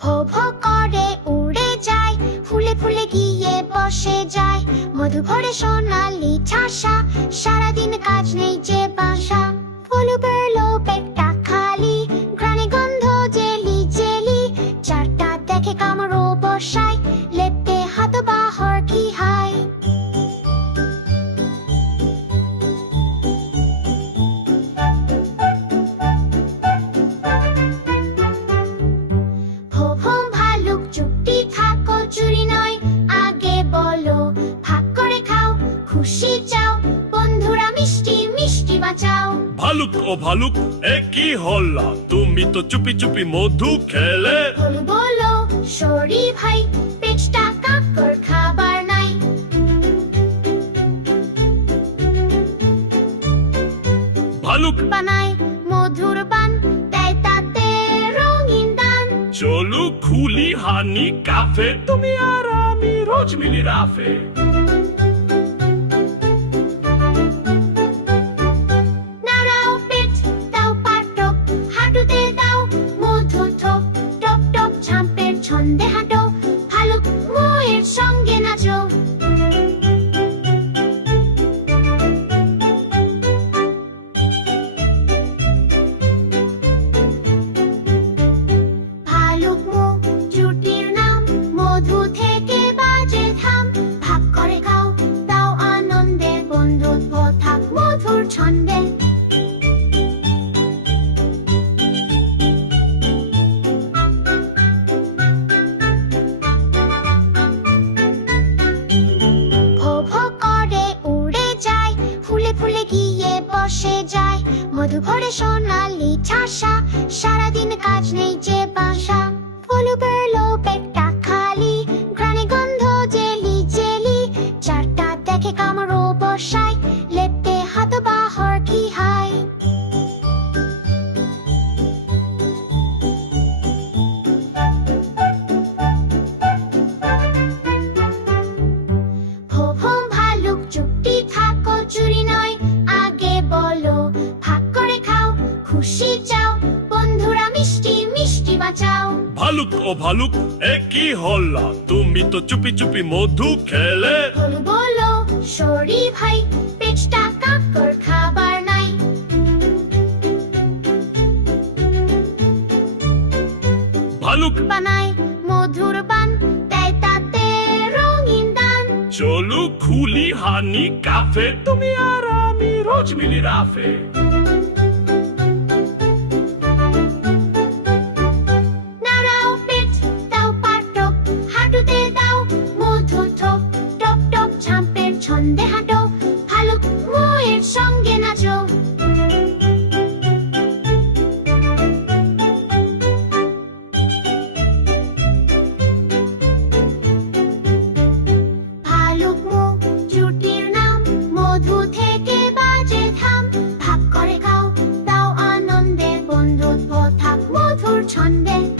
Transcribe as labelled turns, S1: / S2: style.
S1: ভো করে উড়ে যায় ফুলে ফুলে গিয়ে বসে যায়। মধু ভরে সোনালি ঠাসা ভাগ করে খাও খুশি চাও বন্ধুরা মিষ্টি মিষ্টি বাঁচাও।
S2: ভালুক ও ভালুক একই হল্লা। তুমি তো চুপি চুপি মধু খেলে।
S1: বলো বলো সরি ভাই পেটটা কাকর খাবার নাই।
S2: ভালুক।
S1: বানায় মধুর বান দেয় তাতে রঙিন দান।
S2: চলু খুলি হানি কাফে তুমি আর
S1: টপ টপ ঝাম্পের ছন্দে হাঁটো বসে যায়। মধু ভরে সোনালি ঠাসা, সারাদিন কাজ নেই যে বাসা। ফুলু বেরলো পেটটা খালি গ্রানে গন্ধ জেলি জেলি, চারটা দেখে কামড়ো ভালুক
S2: ও ভালুক একই হল্লা। তুমি তো চুপি চুপি মধু খেলে।
S1: বলো বলো সরি ভাই পেটটা কাকর খাবার নাই।
S2: ভালুক।
S1: বানায় মধুর বান দেয় তাতে রঙিন দান।
S2: চলু খুলি হানি কাফে। তুমি আর আমি রোজ মিলি রাফে। 踏摩托，船边。